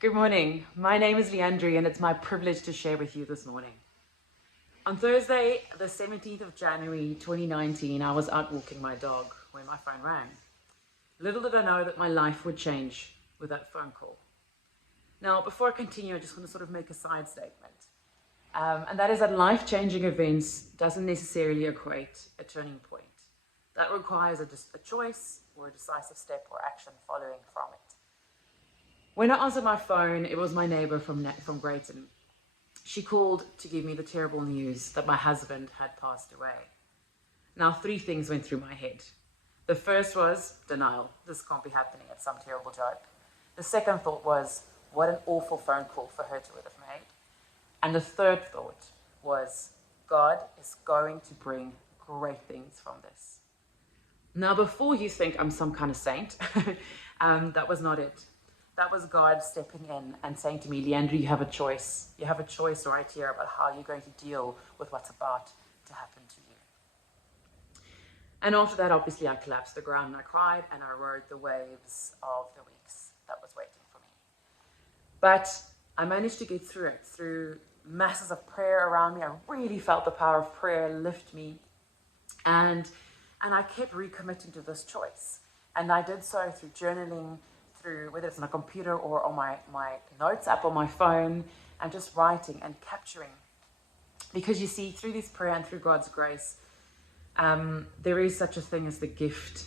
Good morning. My name is Leandri and it's my privilege to share with you this morning. On Thursday, the 17th of January 2019, I was out walking my dog when my phone rang. Little did I know that my life would change with that phone call. Now, before I continue, I just want to sort of make a side statement. And that is that life-changing events doesn't necessarily equate a turning point. That requires a choice or a decisive step or action following from it. When I answered my phone, it was my neighbor from Greyton. She called to give me the terrible news that my husband had passed away. Now, 3 things went through my head. The first was denial. This can't be happening. It's some terrible joke. The second thought was, what an awful phone call for her to have made. And the third thought was, God is going to bring great things from this. Now, before you think I'm some kind of saint, that was not it. That was God stepping in and saying to me, Leandri, you have a choice. You have a choice right here about how you're going to deal with what's about to happen to you. And after that, obviously, I collapsed to the ground and I cried and I rode the waves of the weeks that was waiting for me. But I managed to get through it, through masses of prayer around me. I really felt the power of prayer lift me. And I kept recommitting to this choice. And I did so through journaling, through whether it's on a computer or on my notes app on my phone, and just writing and capturing. Because you see, through this prayer and through God's grace, there is such a thing as the gift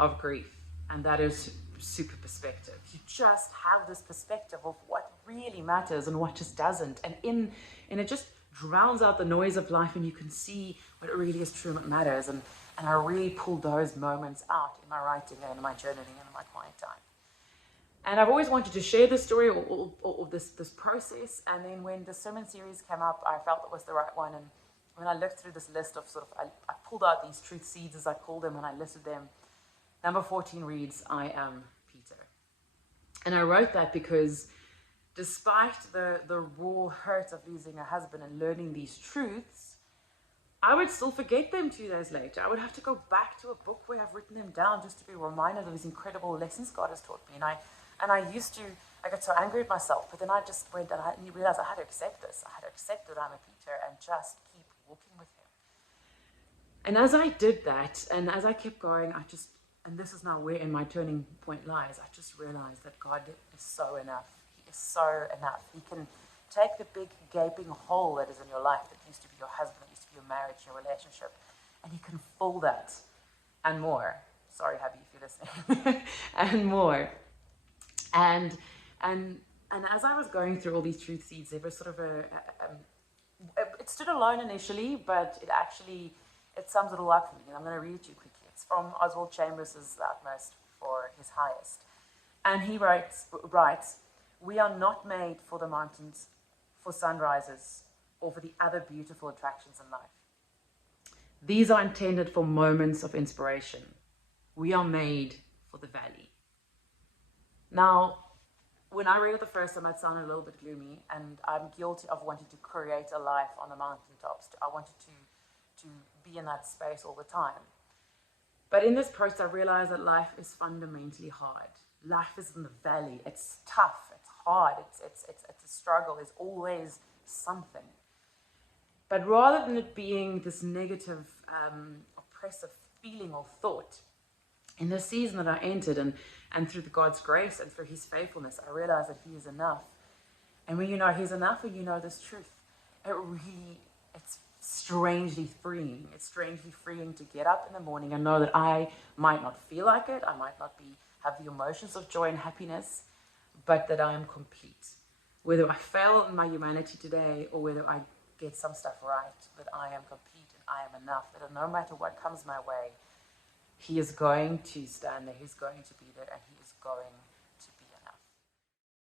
of grief, and that is super perspective. You just have this perspective of what really matters and what just doesn't, and it just drowns out the noise of life, and you can see what really is true and what matters. And I really pulled those moments out in my writing and in my journaling and in my quiet time. And I've always wanted to share this story or this process. And then when the sermon series came up, I felt it was the right one. And when I looked through this list of I pulled out these truth seeds, as I call them, and I listed them. Number 14 reads, I am Peter. And I wrote that because despite the raw hurt of losing a husband and learning these truths, I would still forget them 2 days later. I would have to go back to a book where I've written them down just to be reminded of these incredible lessons God has taught me. And I got so angry at myself, but then I just went and I realized I had to accept this. I had to accept that I'm a Peter and just keep walking with him. And as I did that, and as I kept going, and this is now where in my turning point lies, I just realized that God is so enough. He is so enough. He can take the big gaping hole that is in your life that used to be your husband, that used to be your marriage, your relationship, and he can fill that and more. Sorry, hubby, if you're listening. And more. And as I was going through all these truth seeds, there was sort of it stood alone initially, but it sums it all up for me. And I'm going to read it to you quickly. It's from Oswald Chambers' The Utmost for His Highest. And he writes, we are not made for the mountains, for sunrises, or for the other beautiful attractions in life. These are intended for moments of inspiration. We are made for the valley. Now, when I read it the first time, it sounded a little bit gloomy, and I'm guilty of wanting to create a life on the mountaintops. I wanted to be in that space all the time. But in this process, I realized that life is fundamentally hard. Life is in the valley. It's tough. It's hard. It's a struggle. There's always something. But rather than it being this negative, oppressive feeling or thought, in the season that I entered and through God's grace and through his faithfulness, I realized that he is enough. And when you know he's enough and you know this truth, it's strangely freeing. It's strangely freeing to get up in the morning and know that I might not feel like it. I might not have the emotions of joy and happiness, but that I am complete. Whether I fail in my humanity today or whether I get some stuff right, that I am complete and I am enough, that no matter what comes my way, he is going to stand there, he's going to be there, and he is going